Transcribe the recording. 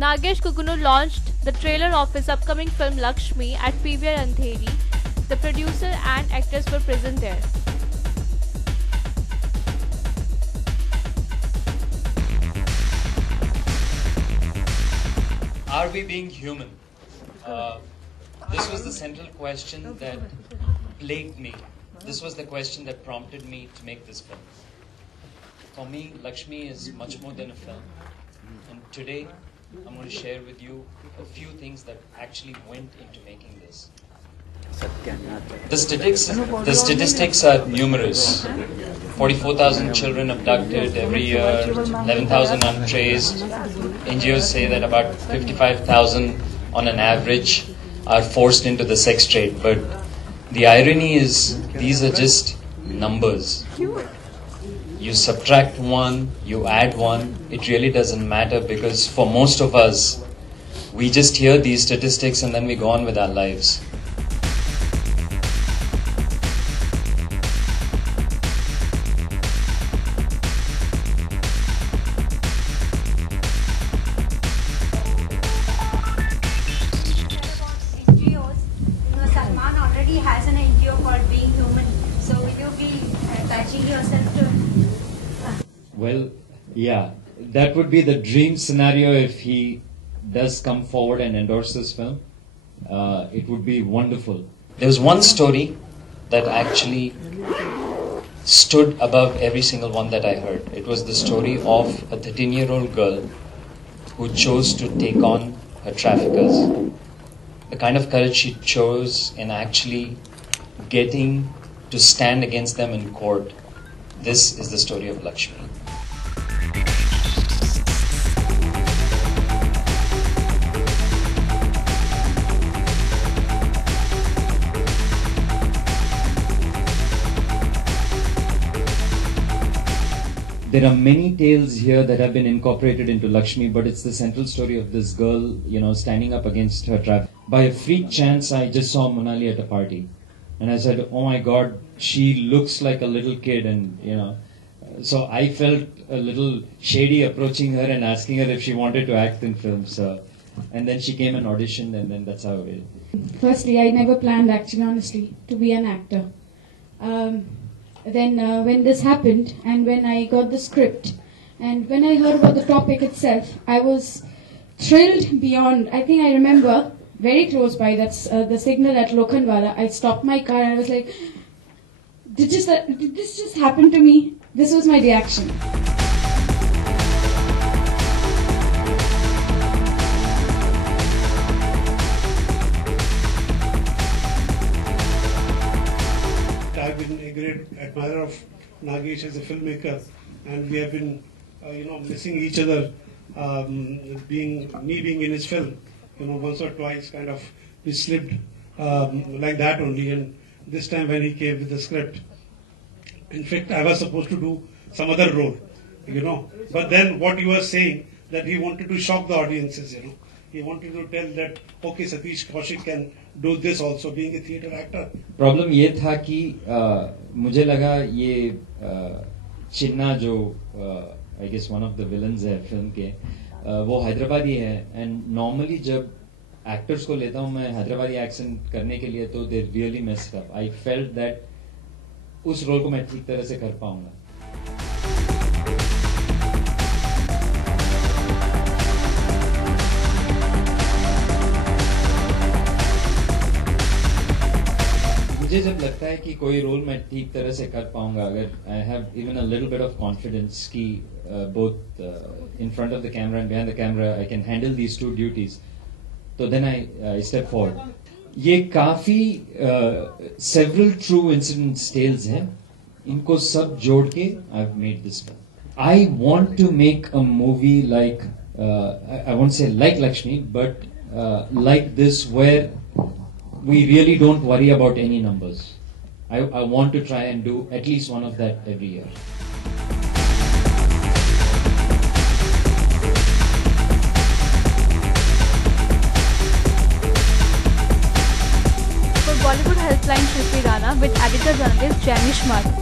Nagesh Kukunu launched the trailer of his upcoming film Lakshmi at PVR Andheri. The producer and actors were present there. Are we being human? This was the central question that plagued me. This was the question that prompted me to make this film. For me, Lakshmi is much more than a film. And today, I'm going to share with you a few things that actually went into making this. The statistics are numerous. 44,000 children abducted every year, 11,000 untraced. NGOs say that about 55,000 on an average are forced into the sex trade. But the irony is, these are just numbers. You subtract one, you add one, it really doesn't matter, because for most of us, we just hear these statistics and then we go on with our lives. Salman already has an NGO called Being Human, so will you be attaching yourself to it? Well, yeah, that would be the dream scenario if he does come forward and endorse this film. It would be wonderful. There was one story that actually stood above every single one that I heard. It was the story of a 13-year-old girl who chose to take on her traffickers. The kind of courage she chose in actually getting to stand against them in court. This is the story of Lakshmi. There are many tales here that have been incorporated into Lakshmi, but it's the central story of this girl, standing up against her traffic. By a freak chance, I just saw Monali at a party. And I said, oh my God, she looks like a little kid. And, so I felt a little shady approaching her and asking her if she wanted to act in films. And then she came and auditioned, and then that's how it is. Firstly, I never planned, actually, honestly, to be an actor. Then when this happened and when I got the script and when I heard about the topic itself, I was thrilled beyond. I think I remember very close by, that's the signal at Lokhandwala. I stopped my car and I was like, did this just happen to me? This was my reaction. I've been a great admirer of Nagesh as a filmmaker, and we have been, missing each other. Being in his film, once or twice, kind of we slipped like that only. And this time when he came with the script, in fact, I was supposed to do some other role, But then what you were saying, that he wanted to shock the audiences, He wanted to tell that, okay, Satish Kaushik can do this also, being a theatre actor. Problem ये था कि मुझे लगा ये चिन्ना जो I guess one of the villains है film के, वो हैदराबादी है, and normally जब actors को लेता हूँ मैं हैदराबादी accent करने के लिए, तो they really messed up. I felt that उस रोल को मैं ठीक तरह से कर पाऊंगा. मुझे जब लगता है कि कोई रोल मैं ठीक तरह से कर पाऊंगा, अगर I have even a little bit of confidence कि both in front of the camera and behind the camera I can handle these two duties, तो then I step forward. ये काफी several true incidents tales हैं, इनको सब जोड़ के I've made this film. I want to make a movie like I won't say like Lakshmi, but like this, where we really don't worry about any numbers. I want to try and do at least one of that every year. For Bollywood Helpline Shruti Rana with editor journalist Janish Mark.